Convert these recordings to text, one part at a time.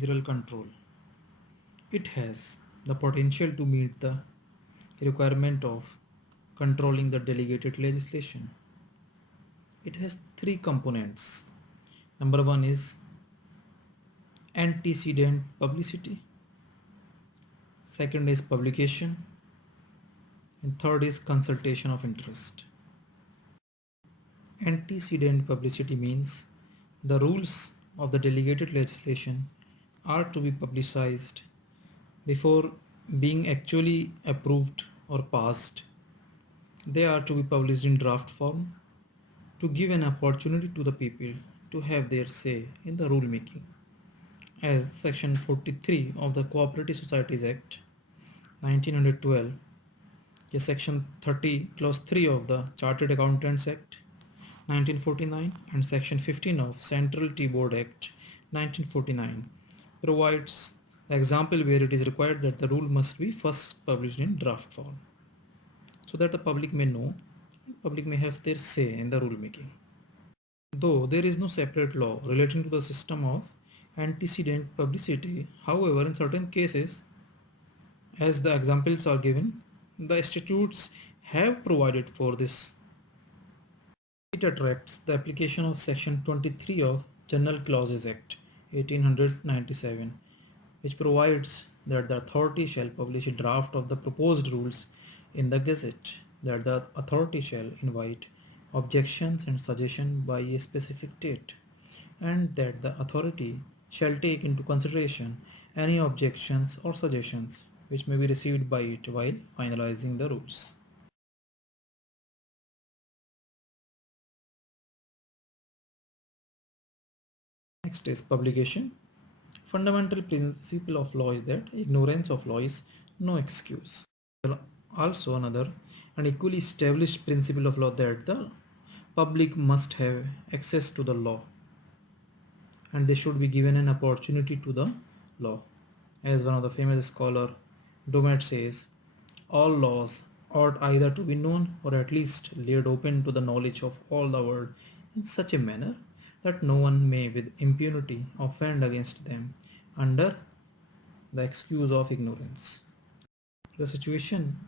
procedural control. It has the potential to meet the requirement of controlling the delegated legislation. It has three components. Number one is antecedent publicity. Second is publication. And third is consultation of interest. Antecedent publicity means the rules of the delegated legislation are to be publicized before being actually approved or passed. They are to be published in draft form to give an opportunity to the people to have their say in the rule making. As Section 43 of the Cooperative Societies Act 1912, Section 30 Clause 3 of the Chartered Accountants Act 1949 and Section 15 of Central Tea Board Act 1949 provides the example where it is required that the rule must be first published in draft form so that the public may know, public may have their say in the rule making. Though there is no separate law relating to the system of antecedent publicity, however, in certain cases, as the examples are given, the statutes have provided for this. It attracts the application of Section 23 of General Clauses Act 1897, which provides that the authority shall publish a draft of the proposed rules in the Gazette, that the authority shall invite objections and suggestions by a specific date, and that the authority shall take into consideration any objections or suggestions which may be received by it while finalizing the rules. Next is publication. Fundamental principle of law is that ignorance of law is no excuse. Also another and equally established principle of law that the public must have access to the law and they should be given an opportunity to the law. As one of the famous scholar Domet says, all laws ought either to be known or at least laid open to the knowledge of all the world in such a manner that no one may with impunity offend against them under the excuse of ignorance. The situation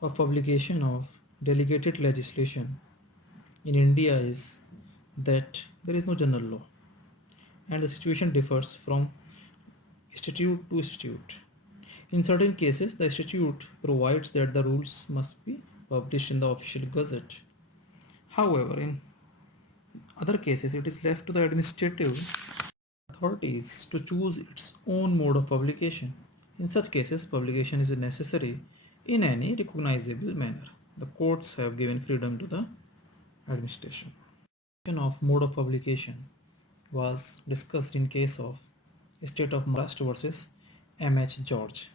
of publication of delegated legislation in India is that there is no general law and the situation differs from statute to statute. In certain cases, the statute provides that the rules must be published in the official gazette. However, in other cases, it is left to the administrative authorities to choose its own mode of publication. In such cases, publication is necessary in any recognizable manner. The courts have given freedom to the administration. The question of mode of publication was discussed in case of State of Maharashtra versus M.H. George.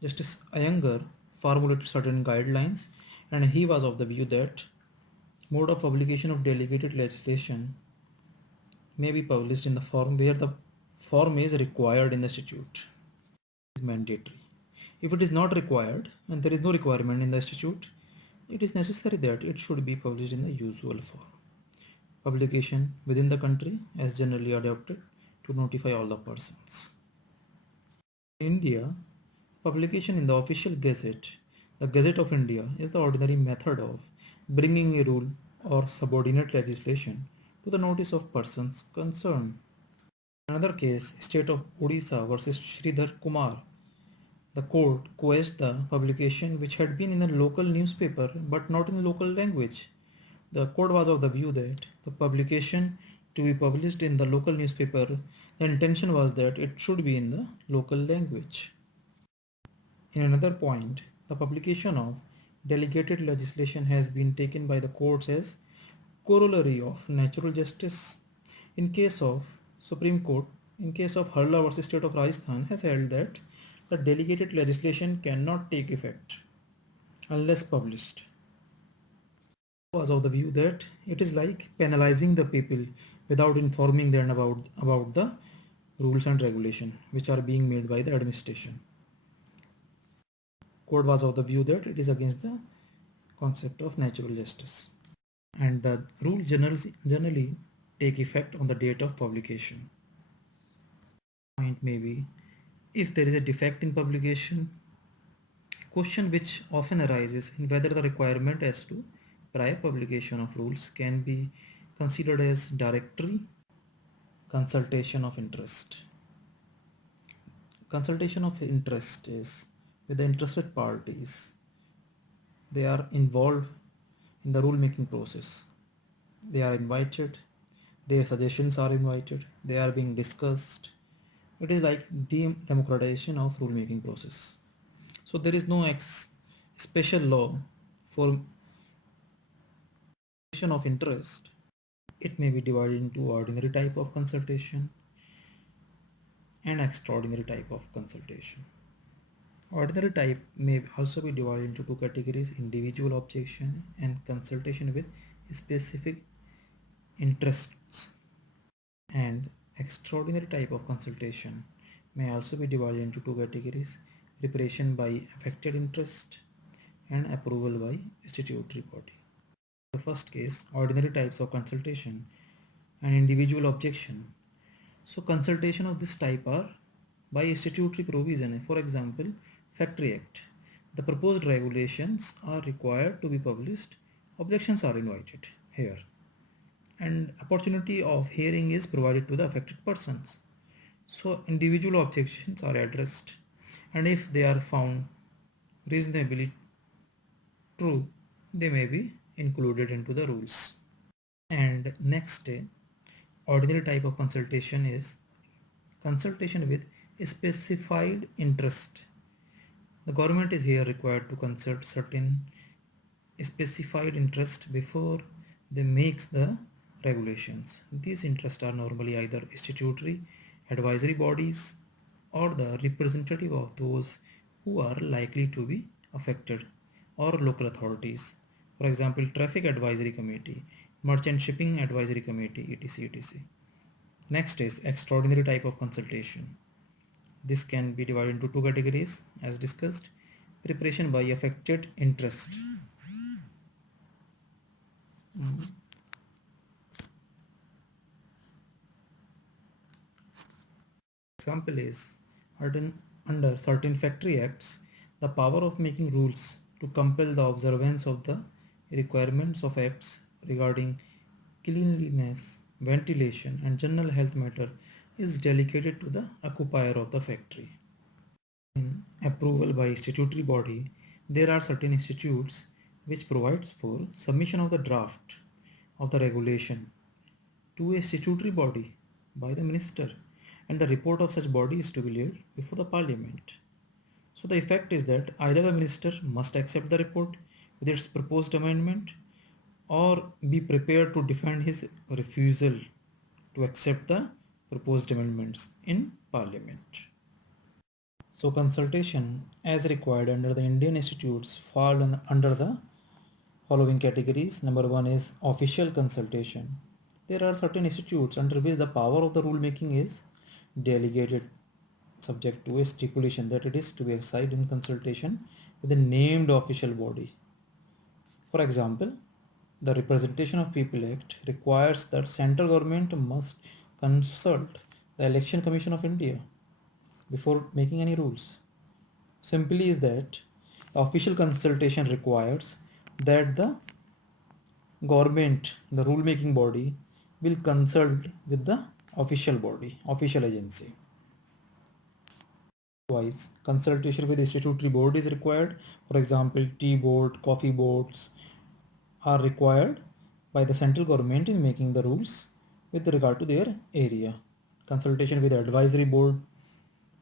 Justice Iyengar formulated certain guidelines and he was of the view that mode of publication of delegated legislation may be published in the form where the form is required in the statute. It is mandatory. If it is not required and there is no requirement in the statute, it is necessary that it should be published in the usual form. Publication within the country as generally adopted to notify all the persons. In India, publication in the official gazette, the Gazette of India, is the ordinary method of bringing a rule or subordinate legislation to the notice of persons concerned. In another case, State of Odisha versus Sridhar Kumar, the court quashed the publication which had been in a local newspaper but not in local language. The court was of the view that the publication to be published in the local newspaper, the intention was that it should be in the local language. In another point, the publication of delegated legislation has been taken by the courts as corollary of natural justice. In case of Supreme Court, in case of Harla versus State of Rajasthan, has held that the delegated legislation cannot take effect unless published. Was of the view that it is like penalizing the people without informing them about the rules and regulation which are being made by the administration. Court was of the view that it is against the concept of natural justice and the rule generally take effect on the date of publication. Point may be, if there is a defect in publication, a question which often arises in whether the requirement as to prior publication of rules can be considered as directory consultation of interest. Consultation of interest is with the interested parties. They are involved in the rule making process. They are invited, their suggestions are invited, they are being discussed. It is like democratization of rule making process. So there is no special law for consultation of interest. It may be divided into ordinary type of consultation and extraordinary type of consultation. Ordinary type may also be divided into two categories: individual objection and consultation with specific interests. And extraordinary type of consultation may also be divided into two categories: preparation by affected interest and approval by statutory body. The first case, ordinary types of consultation and individual objection. So consultation of this type are by statutory provision. For example, Factory Act. The proposed regulations are required to be published. Objections are invited here. And opportunity of hearing is provided to the affected persons. So individual objections are addressed, and if they are found reasonably true, they may be included into the rules. And next, ordinary type of consultation is consultation with a specified interest. The government is here required to consult certain specified interest before they makes the regulations. These interests are normally either statutory, advisory bodies, or the representative of those who are likely to be affected, or local authorities. For example, Traffic Advisory Committee, Merchant Shipping Advisory Committee, etc. etc. Next is extraordinary type of consultation. This can be divided into two categories as discussed: preparation by affected interest. Example is under certain factory acts, the power of making rules to compel the observance of the requirements of acts regarding cleanliness, ventilation, and general health matter is delegated to the occupier of the factory. In approval by statutory body, there are certain institutes which provides for submission of the draft of the regulation to a statutory body by the minister, and the report of such body is to be laid before the parliament. So the effect is that either the minister must accept the report with its proposed amendment, or be prepared to defend his refusal to accept the proposed amendments in parliament. So consultation as required under the Indian institutes fall under the following categories. Number one is official consultation. There are certain institutes under which the power of the rule making is delegated, subject to a stipulation that it is to be exercised in consultation with a named official body. For example, the Representation of People Act requires that central government must consult the Election Commission of India before making any rules. Simply is that official consultation requires that the government, the rule making body, will consult with the official body, official agency. Otherwise, consultation with the statutory board is required. For example, tea board, coffee boards are required by the central government in making the rules with regard to their area. Consultation with the advisory board,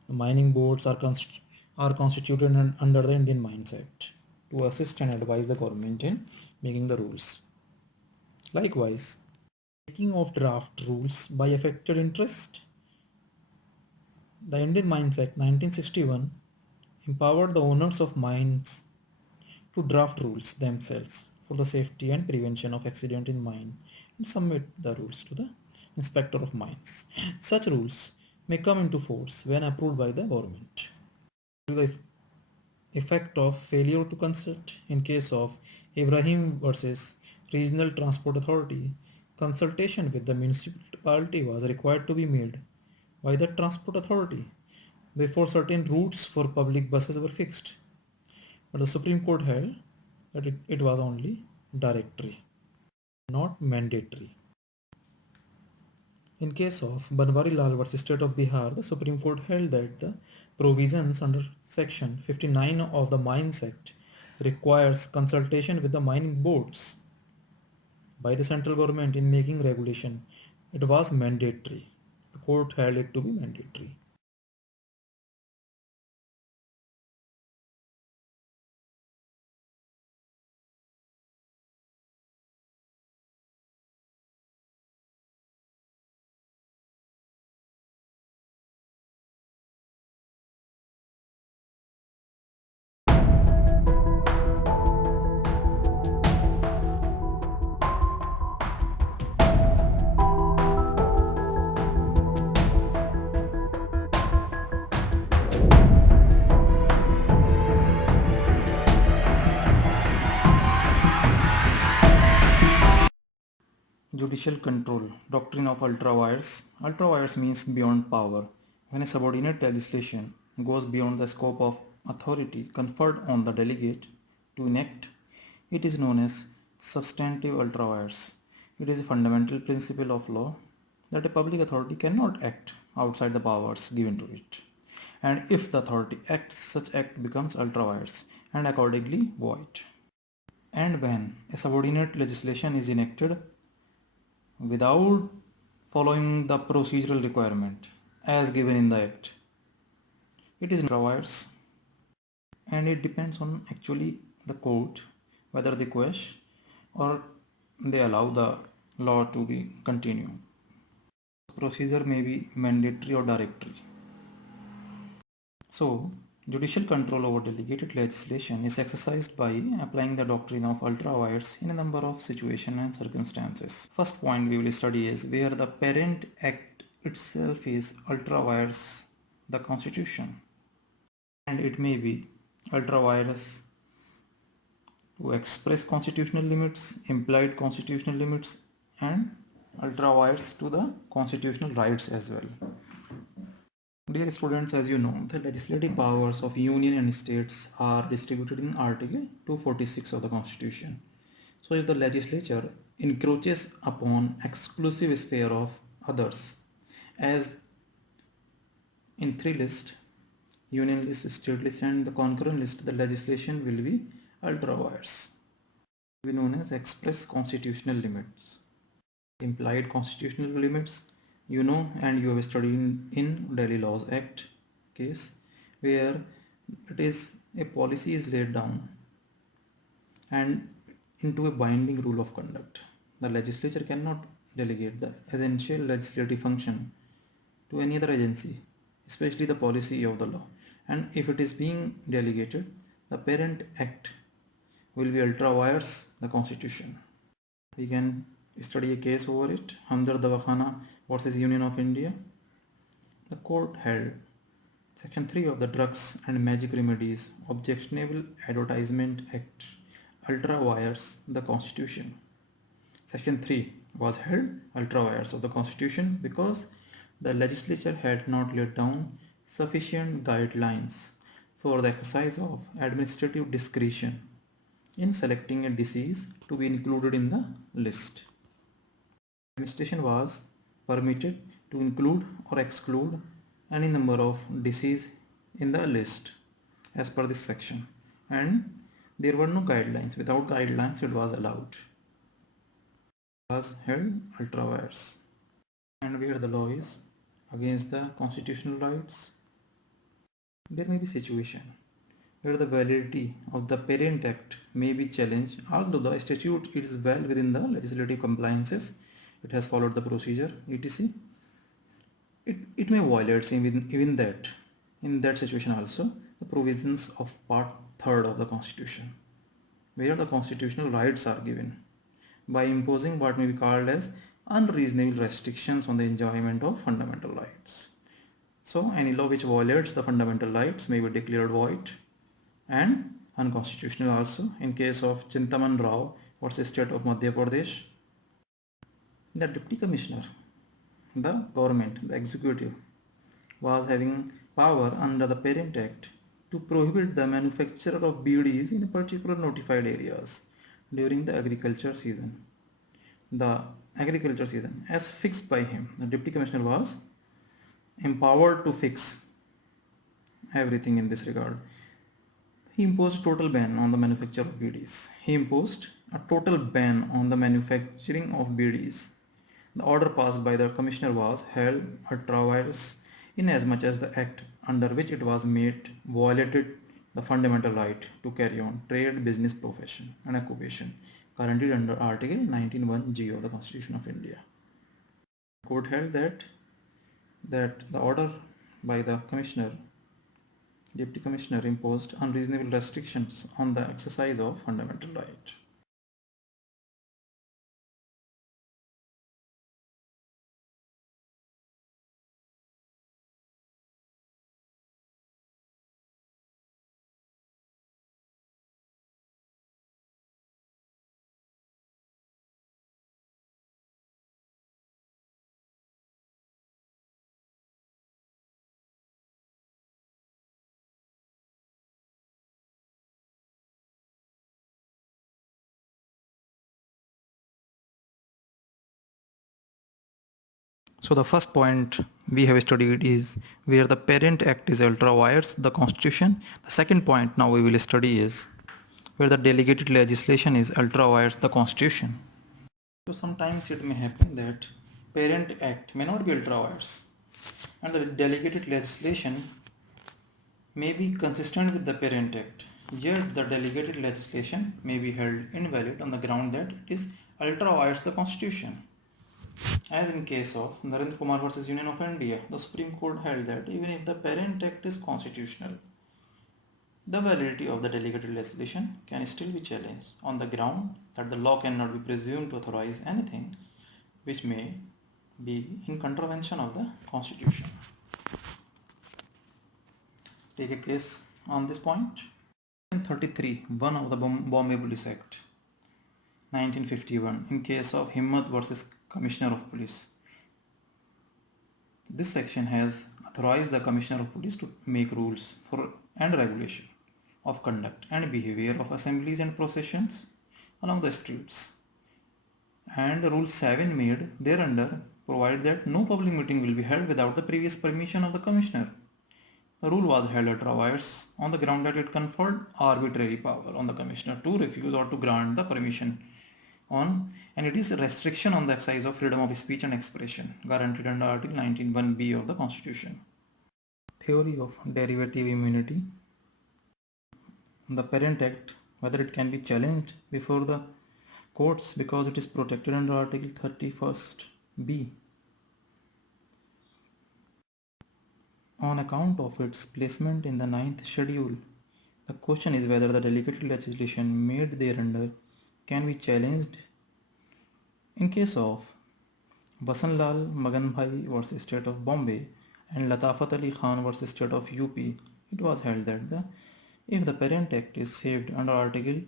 the mining boards are constituted under the Indian Mines Act to assist and advise the government in making the rules. Likewise, making of draft rules by affected interest. The Indian Mines Act 1961 empowered the owners of mines to draft rules themselves for the safety and prevention of accident in mine and submit the rules to the inspector of mines. Such rules may come into force when approved by the government. The effect of failure to consult in case of Ibrahim versus Regional Transport Authority, consultation with the municipality was required to be made by the Transport Authority. Therefore, certain routes for public buses were fixed. But the Supreme Court held that it was only directory, not mandatory. In case of Banwari Lal versus State of Bihar, the Supreme Court held that the provisions under Section 59 of the Mines Act requires consultation with the mining boards by the central government in making regulation. It was mandatory. The court held it to be mandatory. Judicial control, doctrine of ultrawires. Ultrawires means beyond power. When a subordinate legislation goes beyond the scope of authority conferred on the delegate to enact, it is known as substantive ultrawires. It is a fundamental principle of law that a public authority cannot act outside the powers given to it. And if the authority acts, such act becomes ultrawires and accordingly void. And when a subordinate legislation is enacted without following the procedural requirement as given in the act, it is requires, and it depends on actually the court whether they question or they allow the law to be continue. Procedure may be mandatory or directory. So judicial control over delegated legislation is exercised by applying the doctrine of ultrawires in a number of situations and circumstances. First point we will study is where the parent act itself is ultrawires the constitution, and it may be ultrawires to express constitutional limits, implied constitutional limits, and ultrawires to the constitutional rights as well. Dear students, as you know, the legislative powers of union and states are distributed in Article 246 of the Constitution. So if the legislature encroaches upon exclusive sphere of others, as in three lists, union list, state list, and the concurrent list, the legislation will be ultrawires, will be known as express constitutional limits. Implied constitutional limits, you know, and you have studied in Delhi Laws Act case, where it is a policy is laid down and into a binding rule of conduct. The legislature cannot delegate the essential legislative function to any other agency, especially the policy of the law. And if it is being delegated, the parent act will be ultrawires the constitution. We can study a case over it, Hamdard Davakhana versus Union of India. The court held Section 3 of the Drugs and Magic Remedies Objectionable Advertisement Act ultrawires the Constitution. Section 3 was held ultrawires of the Constitution because the legislature had not laid down sufficient guidelines for the exercise of administrative discretion in selecting a disease to be included in the list. Administration was permitted to include or exclude any number of disease in the list as per this section, and there were no guidelines. Without guidelines it was allowed. It was held ultrawires. And where the law is against the constitutional rights, there may be situation where the validity of the parent act may be challenged, although the statute is well within the legislative compliances, it has followed the procedure, etc. It may violate even that. In that situation also, the provisions of part 3rd of the Constitution, where the constitutional rights are given by imposing what may be called as unreasonable restrictions on the enjoyment of fundamental rights. So any law which violates the fundamental rights may be declared void and unconstitutional also. In case of Chintaman Rao versus State of Madhya Pradesh, the deputy commissioner, the government, the executive, was having power under the Parent Act to prohibit the manufacture of BDs in particular notified areas during the agriculture season. As fixed by him, the Deputy Commissioner was empowered to fix everything in this regard. He imposed a total ban on the manufacture of BDs. He imposed a total ban on the manufacturing of BDs. The order passed by the commissioner was held ultra vires inasmuch as the act under which it was made violated the fundamental right to carry on trade, business, profession and occupation guaranteed under Article 19(1)(g) of the Constitution of India. The court held that the order by the Deputy Commissioner imposed unreasonable restrictions on the exercise of fundamental right. So the first point we have studied is where the Parent Act is ultra vires the Constitution. The second point now we will study is where the delegated legislation is ultra vires the Constitution. So sometimes it may happen that Parent Act may not be ultra vires and the delegated legislation may be consistent with the Parent Act. Yet the delegated legislation may be held invalid on the ground that it is ultra vires the Constitution. As in case of Narendra Kumar versus Union of India, the Supreme Court held that even if the Parent Act is constitutional, the validity of the delegated legislation can still be challenged on the ground that the law cannot be presumed to authorize anything which may be in contravention of the Constitution. Take a case on this point. In 33, one of the Bombay Police Act, 1951, in case of Himmat versus Commissioner of Police. This section has authorized the Commissioner of Police to make rules for and regulation of conduct and behavior of assemblies and processions along the streets. And Rule 7 made thereunder provide that no public meeting will be held without the previous permission of the Commissioner. The rule was held ultra vires on the ground that it conferred arbitrary power on the Commissioner to refuse or to grant the permission on, and it is a restriction on the exercise of freedom of speech and expression guaranteed under Article 19(1)(b) of the Constitution. Theory of derivative immunity. The Parent Act, whether it can be challenged before the courts because it is protected under Article 31(b). On account of its placement in the 9th schedule, the question is whether the delegated legislation made thereunder can be challenged. In case of Vasanlal Maganbhai versus State of Bombay and Latafat Ali Khan versus State of UP, it was held that if the Parent Act is saved under Article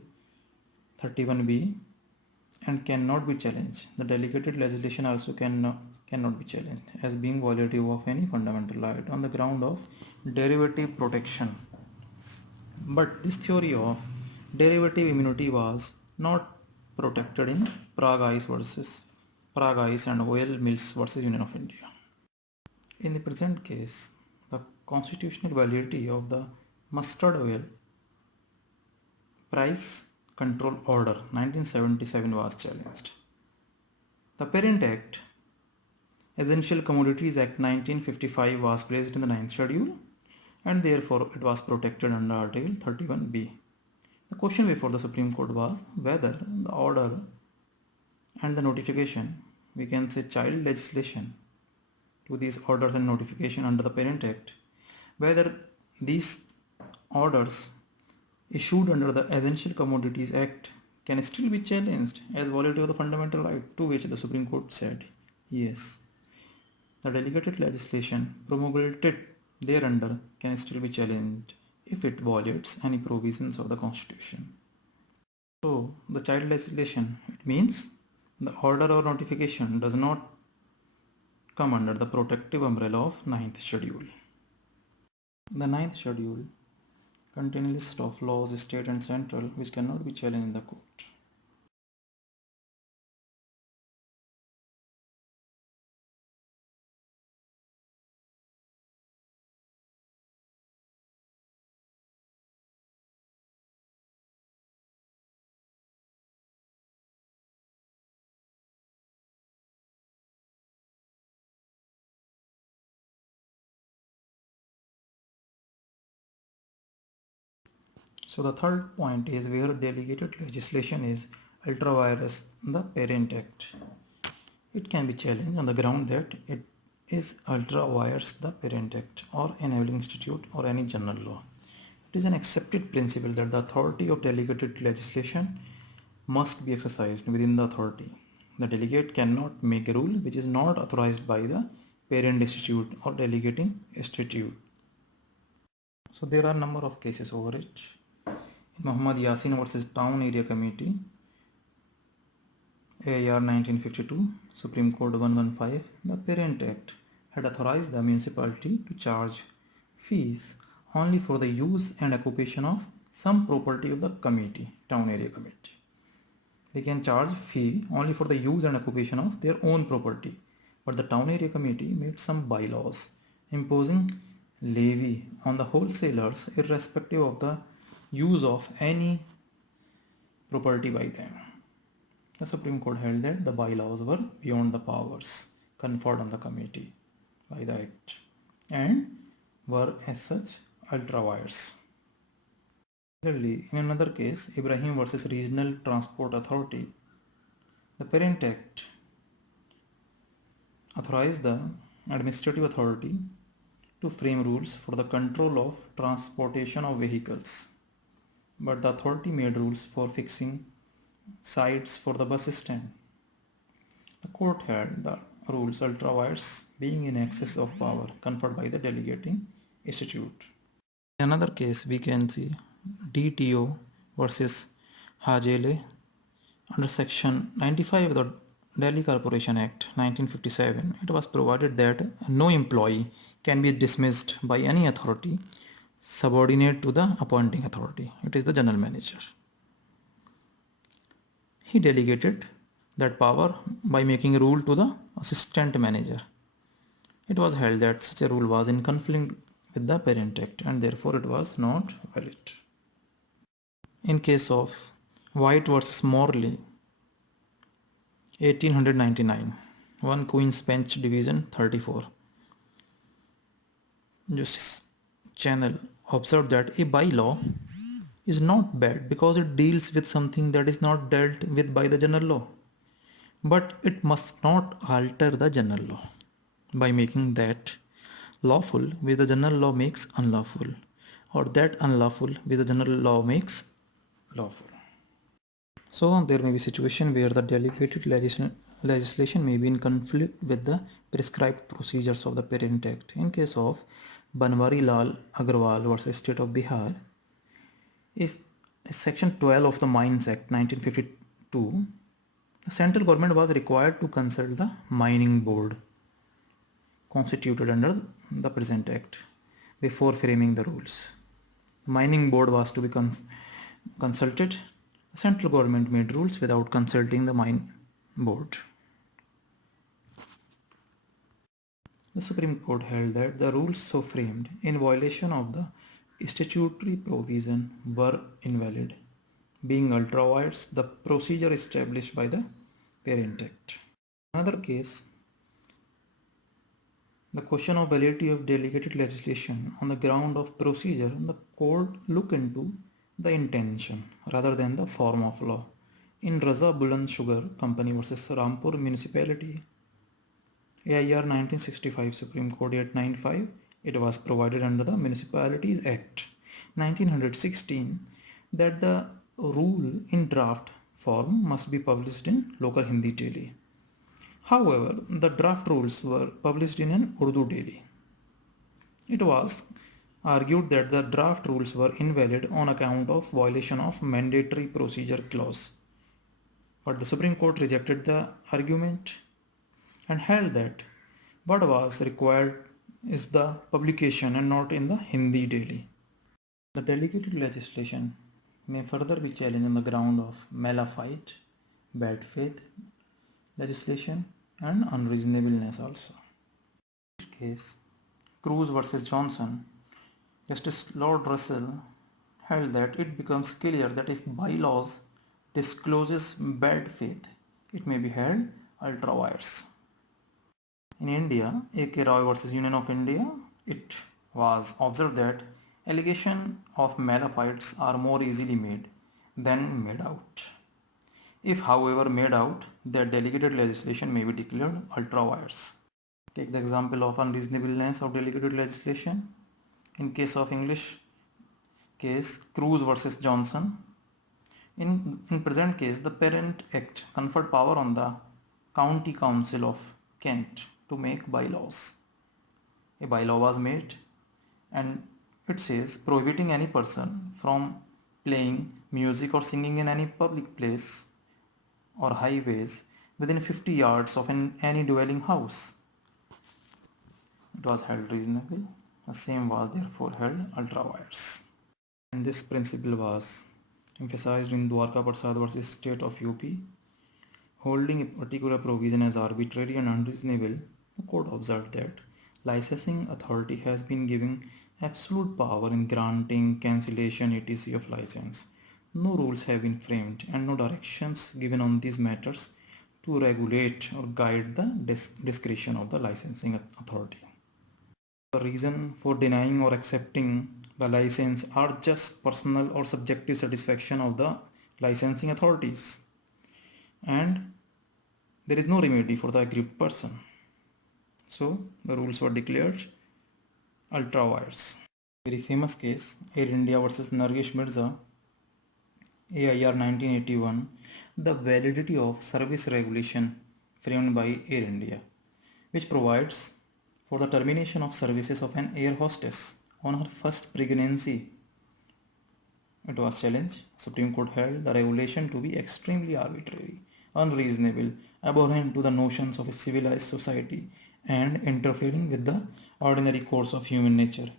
31(b) and cannot be challenged, the delegated legislation also cannot be challenged as being violative of any fundamental right on the ground of derivative protection. But this theory of derivative immunity was not protected in Prague Ice and Oil Mills versus Union of India. In the present case, the constitutional validity of the mustard oil price control order 1977 was challenged. The Parent Act Essential Commodities Act 1955 was placed in the 9th schedule and therefore it was protected under Article 31(b). The question before the Supreme Court was whether the order and the notification, we can say child legislation to these orders and notification under the Parent Act, whether these orders issued under the Essential Commodities Act can still be challenged as violative of the fundamental right, to which the Supreme Court said yes. The delegated legislation promulgated thereunder can still be challenged if it violates any provisions of the Constitution. So, the child legislation, it means the order or notification does not come under the protective umbrella of 9th schedule. The ninth schedule contains a list of laws, state and central, which cannot be challenged in the court. So the third point is where delegated legislation is ultra vires the parent act. It can be challenged on the ground that it is ultra vires the parent act or enabling statute or any general law. It is an accepted principle that the authority of delegated legislation must be exercised within the authority. The delegate cannot make a rule which is not authorized by the parent institute or delegating institute. So there are a number of cases over it. In Muhammad Yasin versus Town Area Committee, AIR 1952, Supreme Court 115, the Parent Act had authorized the municipality to charge fees only for the use and occupation of some property of the committee, Town Area Committee. They can charge fee only for the use and occupation of their own property. But the Town Area Committee made some bylaws imposing levy on the wholesalers irrespective of the use of any property by them. The Supreme Court held that the bylaws were beyond the powers conferred on the committee by the Act and were as such ultra vires. Similarly, in another case, Ibrahim versus Regional Transport Authority, the Parent Act authorized the administrative authority to frame rules for the control of transportation of vehicles, but the authority made rules for fixing sites for the bus stand. The court held the rules ultra vires being in excess of power conferred by the delegating institute. In another case, we can see DTO versus Hajele under section 95 of the Delhi Corporation Act 1957. It was provided that no employee can be dismissed by any authority subordinate to the appointing authority. It is the general manager. He delegated that power by making a rule to the assistant manager. It was held that such a rule was in conflict with the Parent Act and therefore it was not valid. In case of White versus Morley, 1899, 1 Queen's Bench Division 34. Justice Channel observed that a bylaw is not bad because it deals with something that is not dealt with by the general law. But it must not alter the general law by making that lawful which the general law makes unlawful, or that unlawful which the general law makes lawful. So there may be situation where the delegated legislation may be in conflict with the prescribed procedures of the Parent Act. In case of Banwari Lal Agarwal versus State of Bihar, is Section 12 of the Mines Act 1952, the central government was required to consult the mining board constituted under the present act before framing the rules. The mining board was to be consulted. The central government made rules without consulting the mine board. The Supreme Court held that the rules so framed in violation of the statutory provision were invalid, being ultra vires the procedure established by the Parent Act. Another case, the question of validity of delegated legislation on the ground of procedure, the court look into the intention rather than the form of law. In Raza Buland Sugar Company versus Rampur Municipality, AIR 1965, Supreme Court 895, it was provided under the Municipalities Act 1916 that the rule in draft form must be published in local Hindi daily. However, the draft rules were published in an Urdu daily. It was argued that the draft rules were invalid on account of violation of mandatory procedure clause. But the Supreme Court rejected the argument and held that what was required is the publication and not in the Hindi daily. The delegated legislation may further be challenged on the ground of malafide, bad faith legislation, and unreasonableness also. In this case, Cruz versus Johnson, Justice Lord Russell held that it becomes clear that if bylaws discloses bad faith, it may be held ultra vires. In India, A.K. Roy versus Union of India, it was observed that allegations of malafides are more easily made than made out. If, however, made out, their delegated legislation may be declared ultra vires. Take the example of unreasonableness of delegated legislation. In case of English case, Cruz versus Johnson. In present case, the Parent Act conferred power on the County Council of Kent to make bylaws. A bylaw was made and it says prohibiting any person from playing music or singing in any public place or highways within 50 yards of any dwelling house. It was held reasonable. The same was therefore held ultra vires. And this principle was emphasized in Dwarka Prasad versus State of UP. Holding a particular provision as arbitrary and unreasonable, the court observed that licensing authority has been given absolute power in granting, cancellation, etc. of license. No rules have been framed and no directions given on these matters to regulate or guide the discretion of the licensing authority. The reason for denying or accepting the license are just personal or subjective satisfaction of the licensing authorities, and there is no remedy for the aggrieved person. So the rules were declared ultra vires. Very famous case, Air India versus Nargesh Mirza, AIR 1981, the validity of service regulation framed by Air India, which provides for the termination of services of an air hostess on her first pregnancy. It was challenged. Supreme Court held the regulation to be extremely arbitrary, unreasonable, abhorrent to the notions of a civilized society, and interfering with the ordinary course of human nature.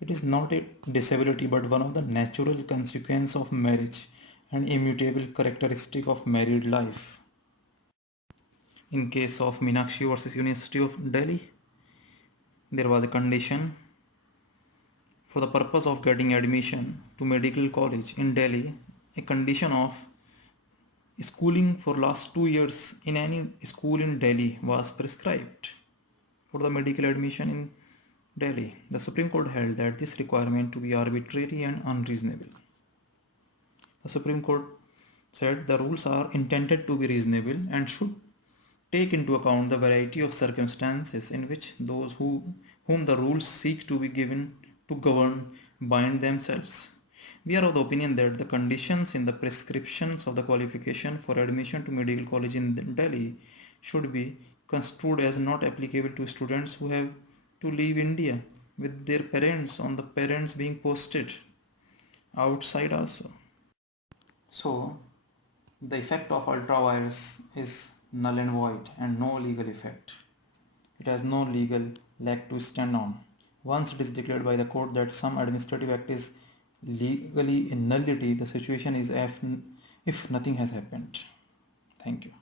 It is not a disability but one of the natural consequences of marriage and immutable characteristic of married life. In case of Meenakshi versus University of Delhi, there was a condition for the purpose of getting admission to medical college in Delhi. A condition of schooling for last 2 years in any school in Delhi was prescribed for the medical admission in Delhi. The Supreme Court held that this requirement to be arbitrary and unreasonable. The Supreme Court said the rules are intended to be reasonable and should take into account the variety of circumstances in which those whom the rules seek to be given to govern bind themselves. We are of the opinion that the conditions in the prescriptions of the qualification for admission to medical college in Delhi should be construed as not applicable to students who have to leave India with their parents, on the parents being posted outside also. So the effect of ultravirus is null and void and no legal effect. It has no legal leg to stand on. Once it is declared by the court that some administrative act is legally in nullity, the situation is if nothing has happened. Thank you.